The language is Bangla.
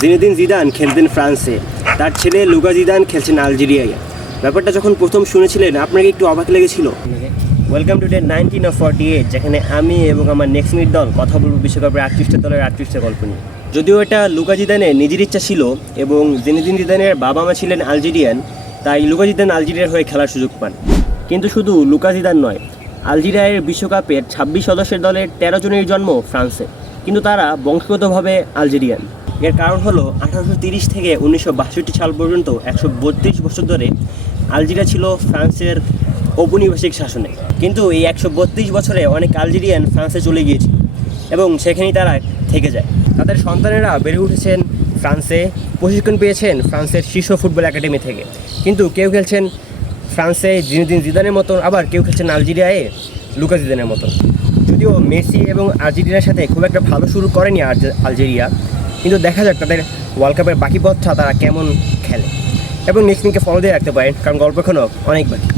জিনেদিন জিদান খেলতেন ফ্রান্সে, তার ছেলে লুকা জিদান খেলছেন আলজেরিয়ায়। ব্যাপারটা যখন প্রথম শুনেছিলেন আপনাকে একটু অবাক লেগেছিল? ওয়েলকাম টু ডে 1948, যেখানে আমি এবং আমার নেক্সট মিনিট দল কথা বলব বিশ্বকাপের 38টা দলের 38টা গল্প নিয়ে। যদিও এটা লুকা জিদানের নিজের ইচ্ছা ছিল এবং জিনেদিন জিদানের বাবা মা ছিলেন আলজেরিয়ান, তাই লুকা জিদান আলজেরিয়ার হয়ে খেলার সুযোগ পান। কিন্তু শুধু লুকা জিদান নয়, আলজেরিয়ার বিশ্বকাপের 26 সদস্যের দলের 13 জনের জন্ম ফ্রান্সে, কিন্তু তারা বংশগতভাবে আলজেরিয়ান। এর কারণ হলো 1830 থেকে 1962 সাল পর্যন্ত 132 বছর ধরে আলজেরিয়া ছিল ফ্রান্সের ঔপনিবেশিক শাসনে। কিন্তু এই 132 বছরে অনেক আলজেরিয়ান ফ্রান্সে চলে গিয়েছিল এবং সেখানেই তারা থেকে যায়। তাদের সন্তানেরা বেড়ে উঠেছেন ফ্রান্সে, প্রশিক্ষণ পেয়েছেন ফ্রান্সের শীর্ষ ফুটবল একাডেমি থেকে। কিন্তু কেউ খেলছেন ফ্রান্সে জিনেদিন জিদানের মতো, আবার কেউ খেলছেন আলজেরিয়ায় লুকা জিদানের মতো। যদিও মেসি এবং আর্জেন্টিনার সাথে খুব একটা ভালো শুরু করেনি আলজেরিয়া, কিন্তু দেখা যাক তাদের ওয়ার্ল্ড কাপের বাকি পথটা তারা কেমন খেলে। এবং নেক্সট দিনকে ফলো দিয়ে রাখতে পারেন, কারণ গল্প এখনও অনেক বাকি।